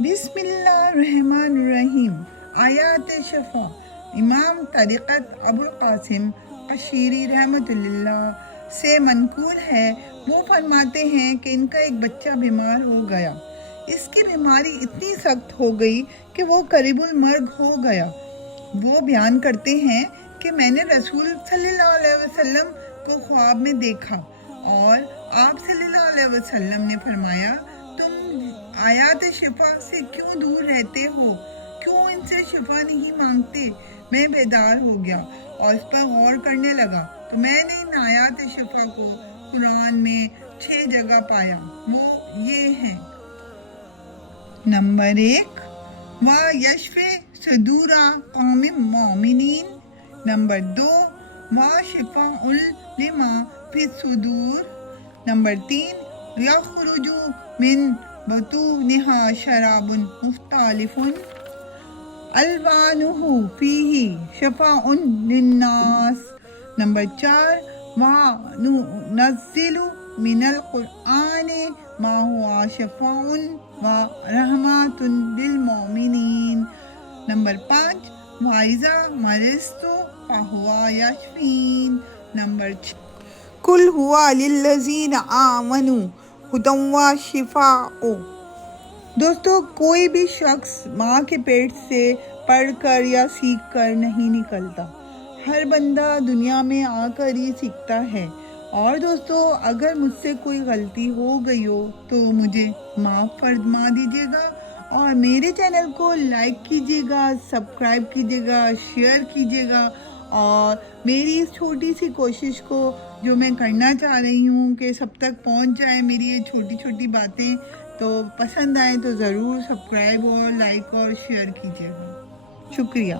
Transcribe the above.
بسم اللہ الرحمن الرحیم۔ آیات شفا۔ امام طریقت ابو القاسم قشیری رحمۃ اللہ سے منقول ہے، وہ فرماتے ہیں کہ ان کا ایک بچہ بیمار ہو گیا۔ اس کی بیماری اتنی سخت ہو گئی کہ وہ قریب المرگ ہو گیا۔ وہ بیان کرتے ہیں کہ میں نے رسول صلی اللہ علیہ وسلم کو خواب میں دیکھا اور آپ صلی اللہ علیہ وسلم نے فرمایا، تم آیات شفا سے کیوں دور رہتے ہو؟ کیوں ان سے شفا نہیں مانگتے؟ میں بیدار ہو گیا اور اس پر غور کرنے لگا تو میں نے ان آیات شفا کو قرآن میں 6 جگہ پایا۔ وہ یہ ہیں: نمبر 1، وَيَشْفِ صُدُورَ قَوْمٍ مُؤْمِنِينَ۔ نمبر 2، وَشِفَاءٌ لِمَا فِي الصُّدُورِ۔ نمبر 3، يَخْرُجُ مِن بُطُونِهَا شَرَابٌ مُخْتَلِفٌ أَلْوَانُهُ فِيهِ شِفَاءٌ لِلنَّاسِ۔ نمبر 4، وَنُنَزِّلُ مِنَ الْقُرْآنِ مَا هُوَ شِفَاءٌ وَرَحْمَةٌ لِلْمُؤْمِنِينَ۔ نمبر 5، وَإِذَا مَرِضْتُ فَهُوَ يَشْفِينِ۔ نمبر 6، قُلْ هُوَ لِلَّذِينَ آمَنُوا هُدًى وَشِفَاءٌ۔ دوستو، کوئی بھی شخص ماں کے پیٹ سے پڑھ کر یا سیکھ کر نہیں نکلتا، ہر بندہ دنیا میں آ کر ہی سیکھتا ہے۔ اور دوستو، اگر مجھ سے کوئی غلطی ہو گئی ہو تو مجھے معاف فرما دیجیے گا، اور میرے چینل کو لائک کیجیے گا، سبسکرائب کیجیے گا، شیئر کیجیے گا، اور میری اس چھوٹی سی کوشش کو جو میں کرنا چاہ رہی ہوں کہ سب تک پہنچ جائیں میری یہ چھوٹی چھوٹی باتیں، تو پسند آئیں تو ضرور سبسکرائب اور لائک اور شیئر کیجیے گا۔ شکریہ۔